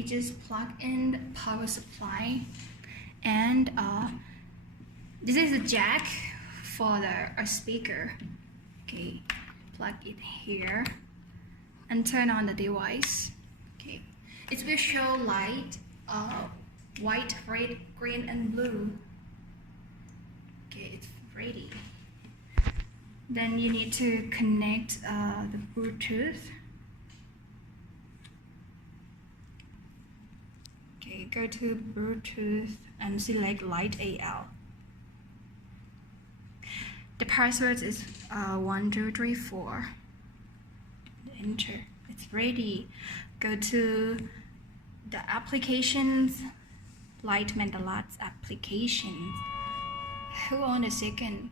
you just plug in the power supply, and this is the jack for a speaker. Okay, plug it here and turn on the device. Okay, it will show light, white, red, green, and blue. Okay, it's ready. Then you need to connect the Bluetooth. Okay, go to Bluetooth and select LightAL. The password is 1234. Enter. It's ready. Go to the applications, Light Mandalas applications. Hold on a second.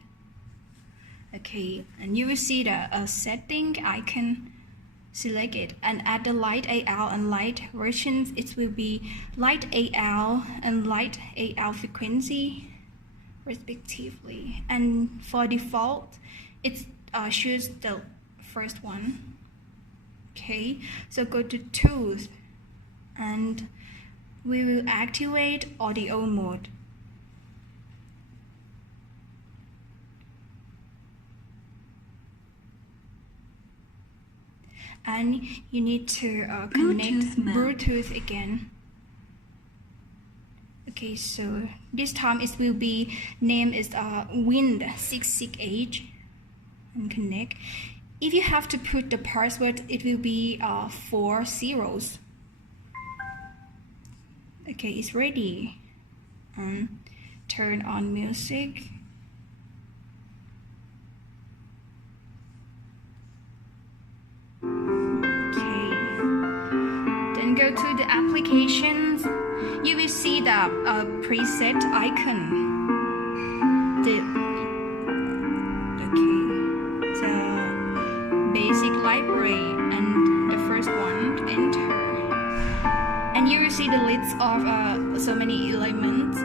Okay, and you will see the setting icon. Select it and add the LightAL and light versions. It will be LightAL and LightAL frequency respectively. And for default, it choose the first one. Okay, so go to Tools and we will activate audio mode. And you need to connect Bluetooth again. Okay, so this time it will be name is Wind 668 and connect. If you have to put the password, it will be 4 zeros. Okay, it's ready. And turn on music. Go to the applications, you will see the preset icon. The basic library and the first one, enter. And you will see the list of so many elements,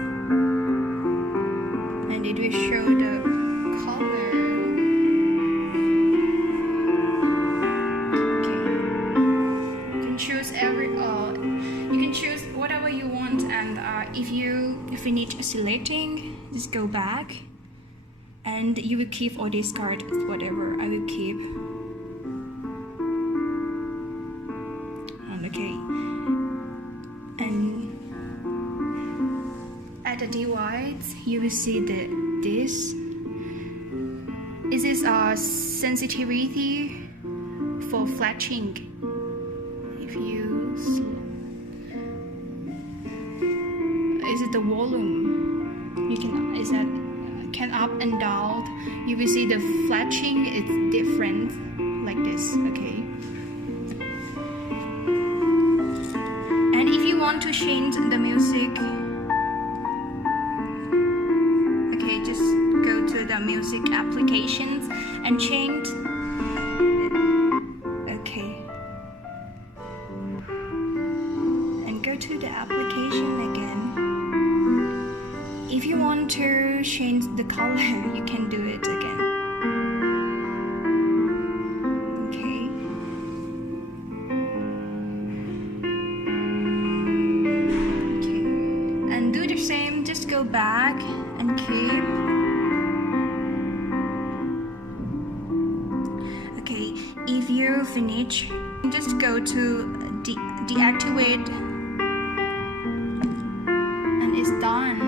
and it will show the color. You can choose whatever you want, and if you finish selecting, just go back and you will keep or discard whatever. I will keep. And okay, and at the device you will see this is sensitivity for flashing. If you is it the volume, you can up and down. You will see the flashing is different like this. Okay, and if you want to change the music, okay, just go to the music applications and change. Go to the application again. If you want to change the color, you can do it again. Okay. Okay. And do the same, just go back and keep. Okay, if you finish, just go to deactivate. It's done.